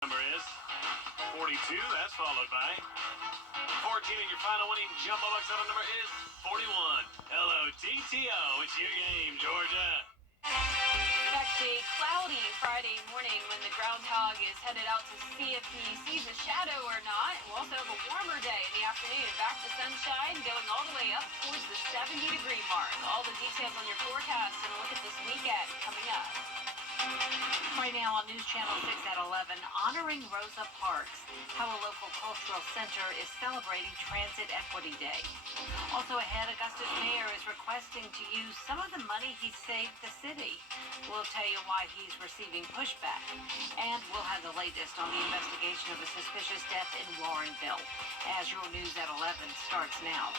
Number is 42. That's followed by 14, and your final winning jumbo box item number is 41. LOTTO, it's your game, Georgia. Expect a cloudy Friday morning when the groundhog is headed out to see if he sees a shadow or not. We'll also have a warmer day in the afternoon. Back to sunshine, going all the way up towards the 70-degree mark. All the details on your forecast and a look at this weekend coming up. Right now on News Channel 6 at 11, honoring Rosa Parks, how a local cultural center is celebrating Transit Equity Day. Also ahead, Augusta's mayor is requesting to use some of the money he saved the city. We'll tell you why he's receiving pushback. And we'll have the latest on the investigation of a suspicious death in Warrenville. As your News at 11 starts now.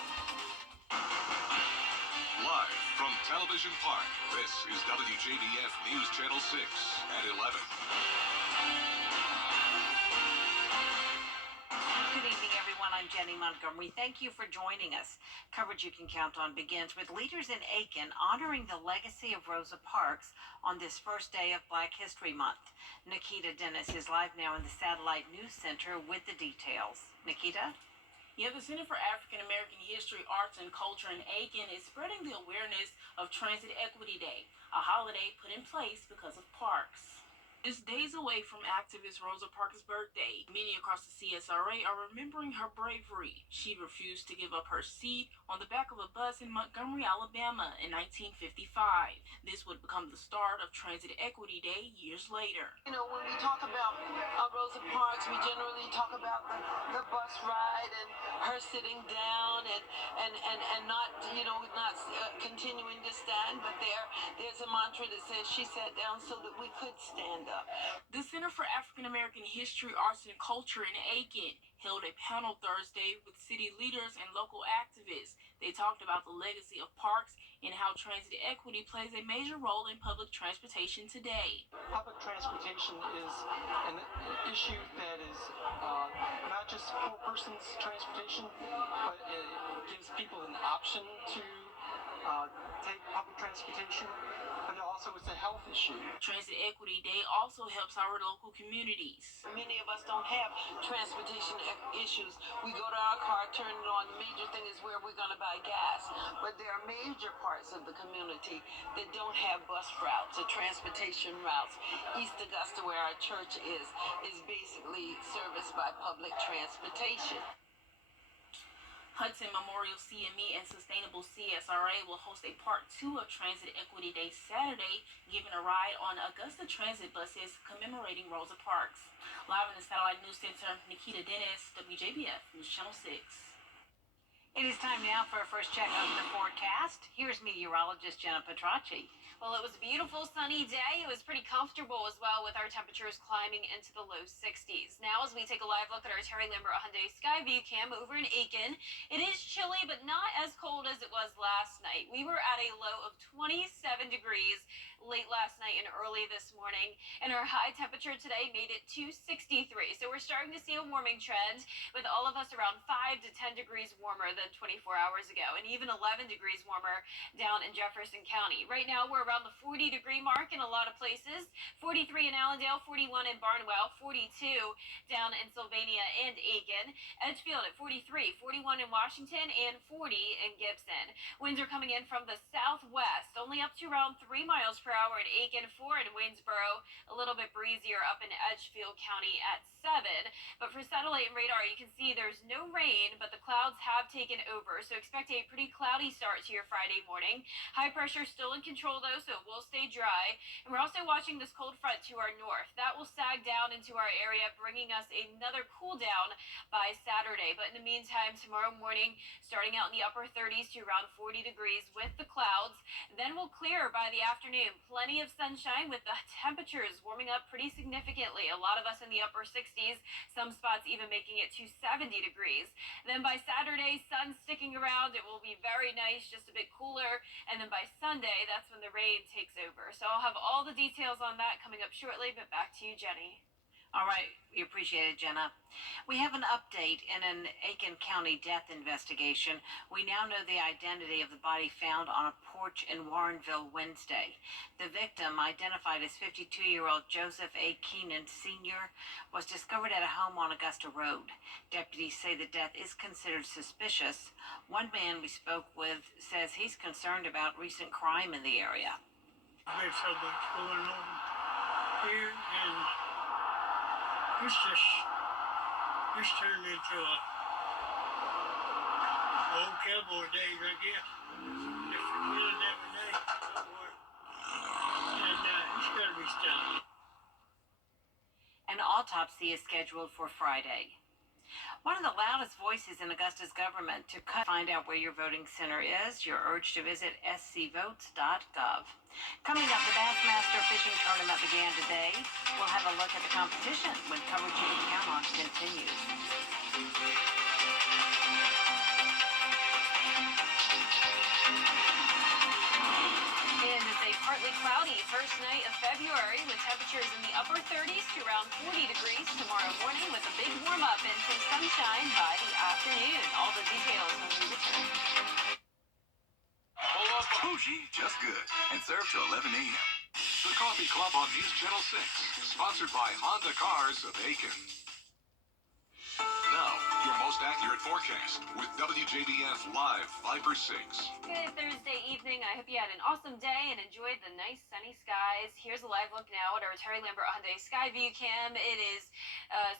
Live from Television Park, this is WJBF News Channel 6 at 11. Good evening, everyone. I'm Jenny Montgomery. Thank you for joining us. Coverage you can count on begins with leaders in Aiken honoring the legacy of Rosa Parks on this first day of Black History Month. Nikita Dennis is live now in the Satellite News Center with the details. Nikita? Yeah, the Center for African American History, Arts, and Culture in Aiken is spreading the awareness of Transit Equity Day, a holiday put in place because of parks. It's days away from activist Rosa Parks' birthday. Many across the CSRA are remembering her bravery. She refused to give up her seat on the back of a bus in Montgomery, Alabama in 1955. This would become the start of Transit Equity Day years later. You know, when we talk about Rosa Parks, we generally talk about the bus ride and her sitting down and not, not continuing to stand, but there's a mantra that says she sat down so that we could stand up. The Center for African American History, Arts, and Culture in Aiken held a panel Thursday with city leaders and local activists. They talked about the legacy of parks and how transit equity plays a major role in public transportation today. Public transportation is an issue that is not just for persons transportation, but it gives people an option to take public transportation, but also it's a health issue. Transit Equity Day also helps our local communities. Many of us don't have transportation issues. We go to our car, turn it on. The major thing is where we're going to buy gas. But there are major parts of the community that don't have bus routes or transportation routes. East Augusta, where our church is basically serviced by public transportation. Hudson Memorial CME and Sustainable CSRA will host a part 2 of Transit Equity Day Saturday, giving a ride on Augusta Transit buses commemorating Rosa Parks. Live in the Satellite News Center, Nikita Dennis, WJBF News Channel 6. It is time now for our first check of the forecast. Here's meteorologist Jenna Petracci. Well, it was a beautiful sunny day. It was pretty comfortable as well, with our temperatures climbing into the low 60s. Now, as we take a live look at our Terry Lambert Hyundai Skyview cam over in Aiken, it is chilly, but not as cold as it was last night. We were at a low of 27 degrees late last night and early this morning, and our high temperature today made it to 63. So we're starting to see a warming trend, with all of us around 5 to 10 degrees warmer than 24 hours ago, and even 11 degrees warmer down in Jefferson County. Right now, we're around the 40-degree mark in a lot of places. 43 in Allendale, 41 in Barnwell, 42 down in Sylvania and Aiken. Edgefield at 43, 41 in Washington, and 40 in Gibson. Winds are coming in from the southwest, only up to around 3 miles per hour in Aiken, 4 in Waynesboro, a little bit breezier up in Edgefield County at 7. But for satellite and radar, you can see there's no rain, but the clouds have taken over, so expect a pretty cloudy start to your Friday morning. High pressure still in control, though, so it will stay dry. And we're also watching this cold front to our north. That will sag down into our area, bringing us another cool down by Saturday. But in the meantime, tomorrow morning, starting out in the upper 30s to around 40 degrees with the clouds. Then we'll clear by the afternoon. Plenty of sunshine, with the temperatures warming up pretty significantly. A lot of us in the upper 60s, some spots even making it to 70 degrees. Then by Saturday, sun sticking around. It will be very nice, just a bit cooler. And then by Sunday, that's when the rain takes over. So I'll have all the details on that coming up shortly, but back to you, Jenny. All right, we appreciate it, Jenna. We have an update in an Aiken County death investigation. We now know the identity of the body found on a porch in Warrenville Wednesday. The victim, identified as 52-year-old Joseph A. Keenan Sr., was discovered at a home on Augusta Road. Deputies say the death is considered suspicious. One man we spoke with says he's concerned about recent crime in the area. There's so much going on here, and it's turned into a old cowboy days, I guess. Just killing every day. And it's got to be stopped. An autopsy is scheduled for Friday. One of the loudest voices in Augusta's government to find out where your voting center is, you're urged to visit scvotes.gov. Coming up, the Bassmaster Fishing Tournament began today. We'll have a look at the competition when coverage you can count on continues. And it's a partly cloudy first night of February with temperatures in the upper 30s to around 40 degrees tomorrow morning with a big warm up and some sunshine by the afternoon. All the details when we return. Bougie, just good, and served till 11 a.m. The Coffee Club on News Channel 6, sponsored by Honda Cars of Aiken. Now, your most accurate forecast with WJBF Live Viper 6. Good Thursday evening. I hope you had an awesome day and enjoyed the nice sunny skies. Here's a live look now at our Terry Lambert Hyundai Skyview cam. It is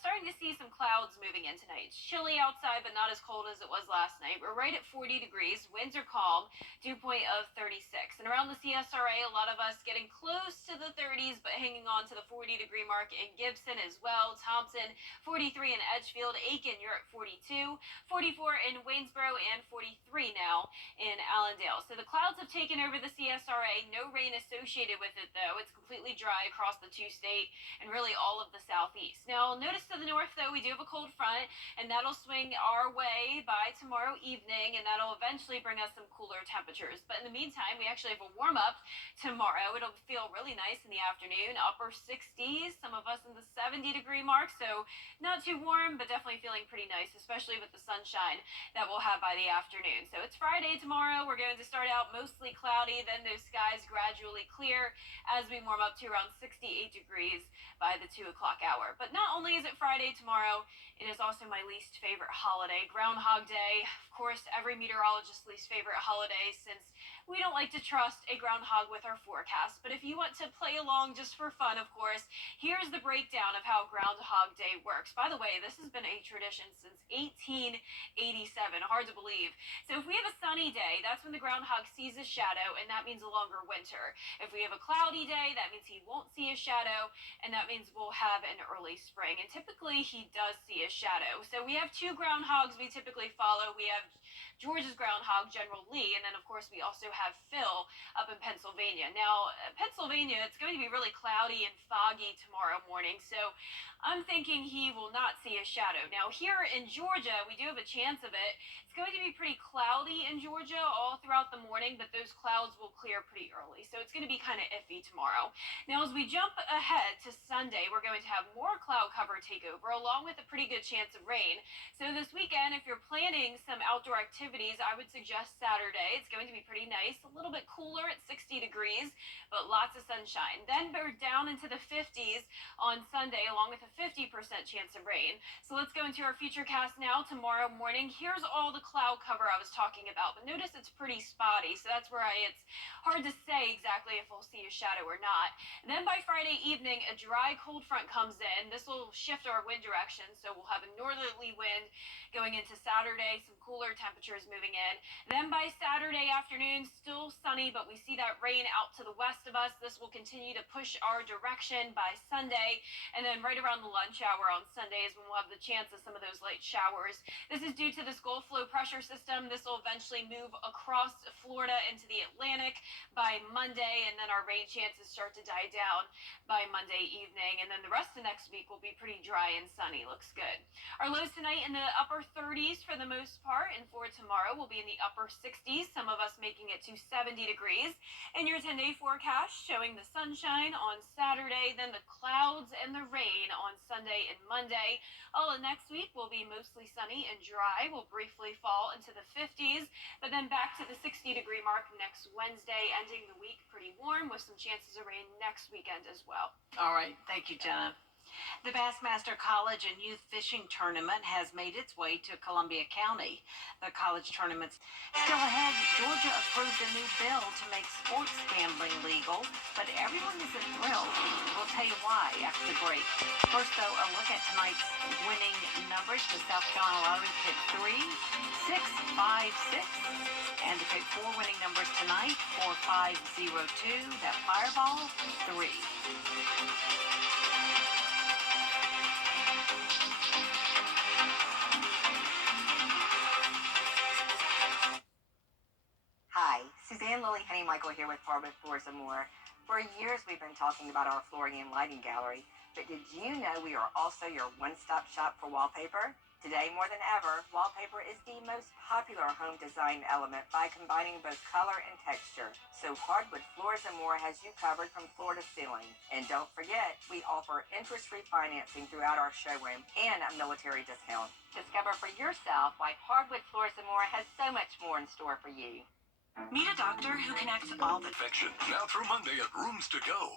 starting to see some clouds moving in tonight. It's chilly outside, but not as cold as it was last night. We're right at 40 degrees. Winds are calm. Dew point of 36. And around the CSRA, a lot of us getting close to the 30s, but hanging on to the 40-degree mark in Gibson as well. Thompson, 43 in Edgefield. Aiken, you're at 42. 44 in Waynesboro, and 43 now in Allendale. So the clouds have taken over the CSRA. No rain associated with it, though. It's completely dry across the two-state and really all of the southeast. Now, notice to the north, though, we do have a cold front, and that'll swing our way by tomorrow evening, and that'll eventually bring us some cooler temperatures. But in the meantime, we actually have a warm-up tomorrow. It'll feel really nice in the afternoon, upper 60s, some of us in the 70-degree mark, so not too warm, but definitely feeling pretty nice, especially with the sunshine that we'll have by the afternoon. So it's Friday tomorrow. We're going to start out mostly cloudy, then those skies gradually clear as we warm up to around 68 degrees by the 2 o'clock hour. But not only is it Friday tomorrow, it is also my least favorite holiday, Groundhog Day. Of course, every meteorologist's least favorite holiday, since we don't like to trust a groundhog with our forecast. But if you want to play along just for fun, of course, here's the breakdown of how Groundhog Day works. By the way, this has been a tradition since 1887. Hard to believe. So if we have a sunny day, that's when the groundhog sees a shadow, and that means a longer winter. If we have a cloudy day, that means he won't see a shadow, and that means we'll have an early spring. And typically, he does see a shadow. So we have two groundhogs we typically follow. We have Georgia's groundhog, General Lee, and then, of course, we also have Phil up in Pennsylvania. Now, Pennsylvania, it's going to be really cloudy and foggy tomorrow morning, so I'm thinking he will not see a shadow. Now, here in Georgia, we do have a chance of it. It's going to be pretty cloudy in Georgia all throughout the morning, but those clouds will clear pretty early, so it's going to be kind of iffy tomorrow. Now, as we jump ahead to Sunday, we're going to have more cloud cover take over, along with a pretty good chance of rain. So this weekend, if you're planning some outdoor activities, I would suggest Saturday. It's going to be pretty nice, a little bit cooler at 60 degrees, but lots of sunshine. Then we're down into the 50s on Sunday, along with a 50% chance of rain. So let's go into our futurecast now tomorrow morning. Here's all the cloud cover I was talking about, but notice it's pretty spotty, so that's where it's hard to say exactly if we'll see a shadow or not. And then by Friday evening, a dry cold front comes in. This will shift our wind direction, so we'll have a northerly wind going into Saturday, some cooler temperatures moving in. Then by Saturday afternoon, still sunny, but we see that rain out to the west of us. This will continue to push our direction by Sunday, and then right around the lunch hour on Sunday is when we'll have the chance of some of those light showers showers. This is due to this Gulf low pressure system. This will eventually move across Florida into the Atlantic by Monday, and then our rain chances start to die down by Monday evening. And then the rest of next week will be pretty dry and sunny. Looks good. Our lows tonight in the upper 30s for the most part, and for tomorrow we'll be in the upper 60s, some of us making it to 70 degrees. And your 10-day forecast showing the sunshine on Saturday, then the clouds and the rain on Sunday and Monday. All of next week will be mostly sunny and dry. We'll briefly fall into the 50s, but then back to the 60-degree mark next Wednesday, ending the week pretty warm with some chances of rain next weekend as well. All right. Thank you, Jenna. The Bassmaster College and Youth Fishing Tournament has made its way to Columbia County. The college tournament's still ahead. Georgia approved a new bill to make sports gambling legal, but everyone isn't thrilled. We'll tell you why after the break. First, though, a look at tonight's winning numbers. The South Carolina Lottery picked 3, 6, 5, 6. And to pick 4 winning numbers tonight, 4, 5, 0, 2. That Fireball, 3. Hi, Suzanne Lily Henny Michael here with Hardwood Floors and More. For years we've been talking about our flooring and lighting gallery, but did you know we are also your one-stop shop for wallpaper? Today more than ever, wallpaper is the most popular home design element by combining both color and texture. So Hardwood Floors and More has you covered from floor to ceiling. And don't forget, we offer interest-free financing throughout our showroom and a military discount. Discover for yourself why Hardwood Floors and More has so much more in store for you. Meet a doctor who connects all the Infection. Now through Monday at Rooms to Go.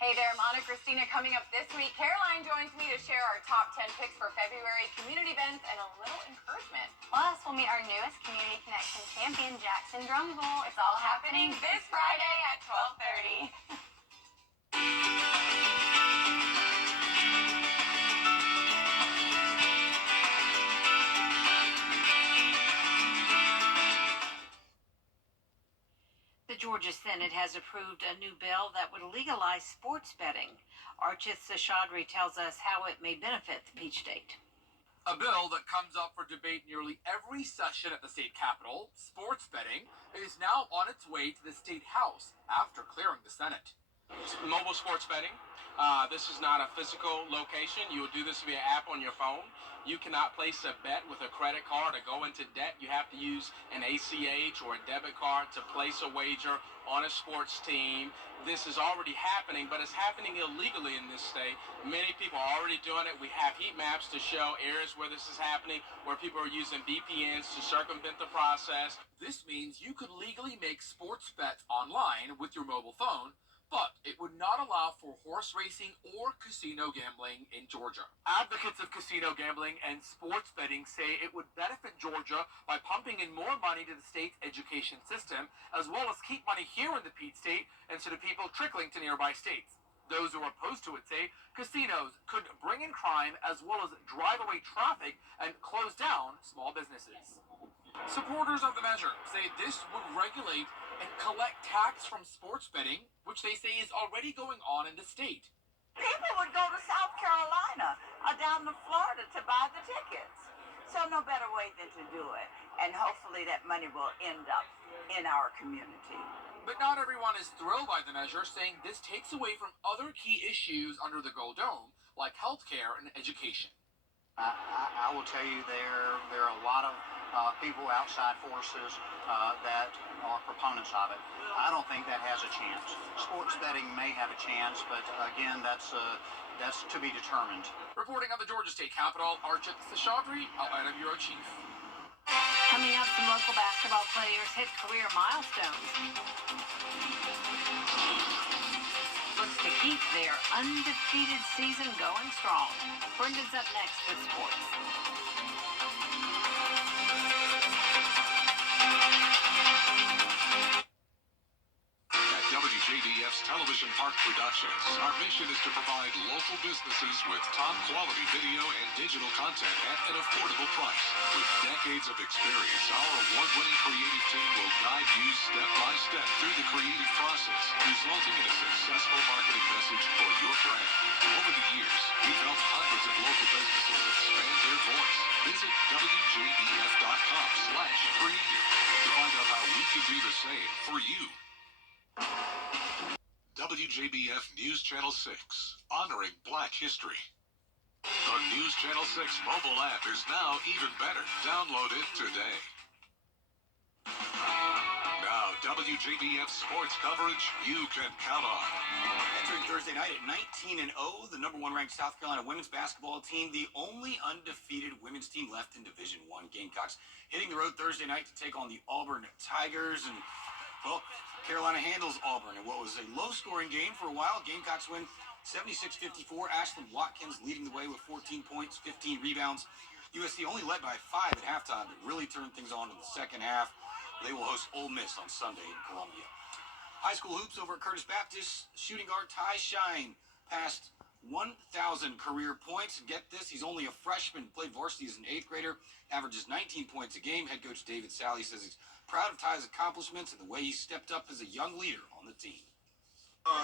Hey there, I'm Anna Christina. Coming up this week, Caroline joins me to share our top 10 picks for February, community events, and a little encouragement. Plus, we'll meet our newest Community Connection champion, Jackson Drumville. It's all happening this Friday at 12:30. The Georgia Senate has approved a new bill that would legalize sports betting. Archith Seshadri tells us how it may benefit the Peach State. A bill that comes up for debate nearly every session at the state capitol, sports betting, is now on its way to the state house after clearing the Senate. Mobile sports betting. This is not a physical location. You will do this via app on your phone. You cannot place a bet with a credit card or go into debt. You have to use an ACH or a debit card to place a wager on a sports team. This is already happening, but it's happening illegally in this state. Many people are already doing it. We have heat maps to show areas where this is happening, where people are using VPNs to circumvent the process. This means you could legally make sports bets online with your mobile phone, but it would not allow for horse racing or casino gambling in Georgia. Advocates of casino gambling and sports betting say it would benefit Georgia by pumping in more money to the state's education system, as well as keep money here in the Peach State instead of people trickling to nearby states. Those who are opposed to it say casinos could bring in crime as well as drive away traffic and close down small businesses. Supporters of the measure say this would regulate and collect tax from sports betting, which they say is already going on in the state. People would go to South Carolina or down to Florida to buy the tickets. So no better way than to do it. And hopefully that money will end up in our community. But not everyone is thrilled by the measure, saying this takes away from other key issues under the Gold Dome, like healthcare and education. I will tell you there are a lot of people outside forces that are proponents of it. I don't think that has a chance. Sports betting may have a chance, but again, that's to be determined. Reporting on the Georgia State Capitol, Archith Seshadri, Atlanta Bureau Chief. Coming up, some local basketball players hit career milestones. Looks to keep their undefeated season going strong. Brendan's up next with sports. At WJBF's Television Park Productions, our mission is to provide local businesses with top-quality video and digital content at an affordable price. With decades of experience, our award-winning creative team will guide you step by step through the creative process, resulting in a successful marketing message for your brand. Over the years, we've helped hundreds of local businesses expand their voice, Visit WJBF.com/free to find out how we can do the same for you. WJBF News Channel 6, honoring Black history. The News Channel 6 mobile app is now even better. Download it today. Now, WJBF sports coverage you can count on. Entering Thursday night at 19-0, the number 1 ranked South Carolina women's basketball team, the only undefeated women's team left in Division I. Gamecocks hitting the road Thursday night to take on the Auburn Tigers. And, well, Carolina handles Auburn in what was a low-scoring game for a while. Gamecocks win 76-54. Ashlyn Watkins leading the way with 14 points, 15 rebounds. USC only led by 5 at halftime, but really turned things on in the second half. They will host Ole Miss on Sunday in Columbia. High school hoops over at Curtis Baptist. Shooting guard Ty Shine passed 1,000 career points. Get this, he's only a freshman, played varsity as an 8th grader, averages 19 points a game. Head coach David Sally says he's proud of Ty's accomplishments and the way he stepped up as a young leader on the team.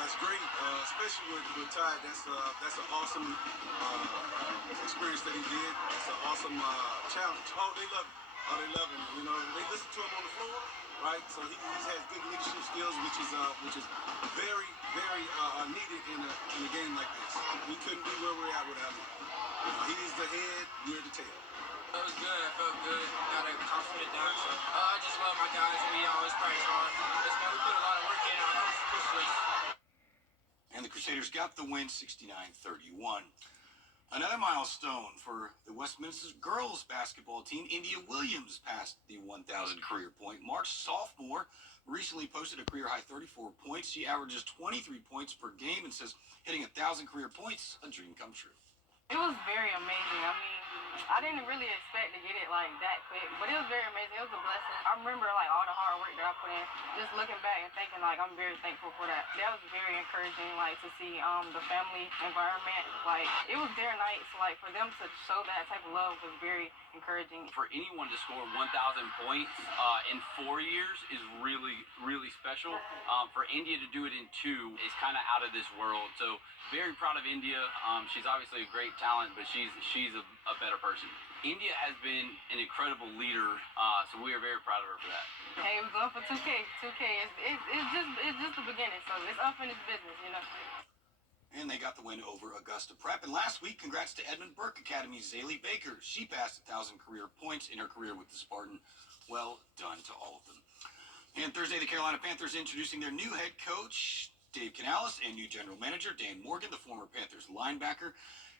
It's great, especially with Ty. That's an awesome experience that he did. It's an awesome challenge. Oh, they love it. Oh, they love him. You know, they listen to him on the floor, right? So he's had good leadership skills, which is very, very needed in a game like this. We couldn't be where we're at without him. He's the head, we're the tail. It was good. I felt good. Got a confident down. So, I just love my guys. We always practice hard. We put a lot of work in. Our coach pushed us. And the Crusaders got the win 69-31. Another milestone for the Westminster girls basketball team. India Williams passed the 1,000 career point mark. Sophomore recently posted a career high 34 points. She averages 23 points per game and says hitting 1,000 career points, a dream come true. It was very amazing. I mean, I didn't really expect to get it like that quick, but it was very amazing. It was a blessing. I remember like all the hard work that I put in. Just looking back and thinking like I'm very thankful for that. That was very encouraging, like to see the family environment. Like it was their nights. Like for them to show that type of love was very encouraging. For anyone to score 1,000 points in 4 years is really, really special. For India to do it in 2 is kind of out of this world. So very proud of India. She's obviously a great talent, but she's a better person. India has been an incredible leader, so we are very proud of her for that. Hey, we're going for 2K. 2K. It's just the beginning, so it's unfinished business, you know. And they got the win over Augusta Prep. And last week, congrats to Edmund Burke Academy's Zaylee Baker. She passed 1,000 career points in her career with the Spartan. Well done to all of them. And Thursday, the Carolina Panthers introducing their new head coach, Dave Canales, and new general manager, Dan Morgan, the former Panthers linebacker.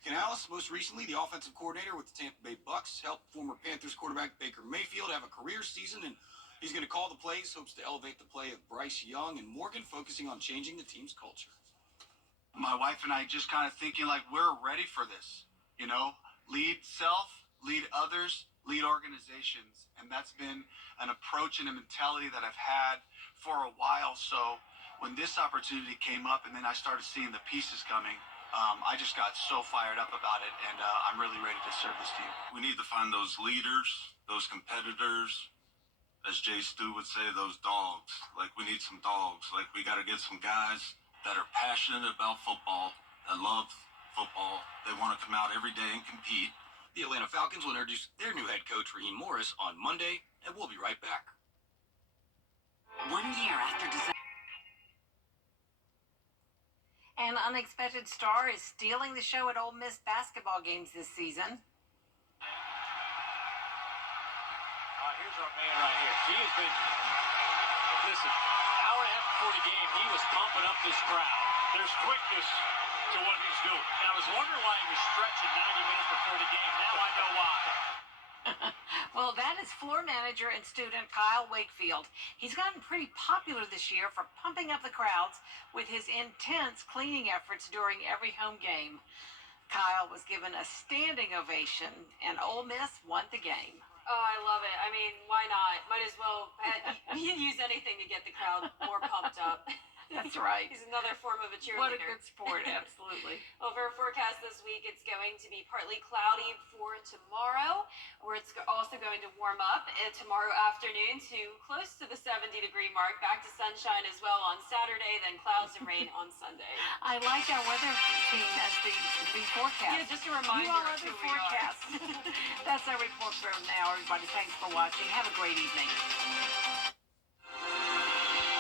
Canales, most recently the offensive coordinator with the Tampa Bay Bucks, helped former Panthers quarterback Baker Mayfield have a career season, and he's going to call the plays, hopes to elevate the play of Bryce Young, and Morgan focusing on changing the team's culture. My wife and I just kind of thinking like we're ready for this, you know, lead self, lead others, lead organizations. And that's been an approach and a mentality that I've had for a while. So when this opportunity came up and then I started seeing the pieces coming, I just got so fired up about it, and I'm really ready to serve this team. We need to find those leaders, those competitors, as Jay Stu would say, those dogs. Like, we need some dogs. Like, we got to get some guys that are passionate about football, that love football. They want to come out every day and compete. The Atlanta Falcons will introduce their new head coach, Raheem Morris, on Monday, and we'll be right back. 1 year after December. An unexpected star is stealing the show at Ole Miss basketball games this season. Here's our man right here. He has been, listen, hour and a half before the game, he was pumping up this crowd. There's quickness to what he's doing. And I was wondering why he was stretching 90 minutes before the game. Now I know why. Well, that is floor manager and student Kyle Wakefield. He's gotten pretty popular this year for pumping up the crowds with his intense cleaning efforts during every home game. Kyle was given a standing ovation, and Ole Miss won the game. Oh, I love it. I mean, why not? Might as well use anything to get the crowd more pumped up. That's right. He's another form of a cheerleader. What a good sport, absolutely. Well, for our forecast this week, it's going to be partly cloudy for tomorrow, where it's also going to warm up tomorrow afternoon to close to the 70-degree mark. Back to sunshine as well on Saturday, then clouds and rain on Sunday. I like our weather team as the forecast. Yeah, just a reminder You all of other who we are. forecast. That's our report for now, everybody. Thanks for watching. Have a great evening.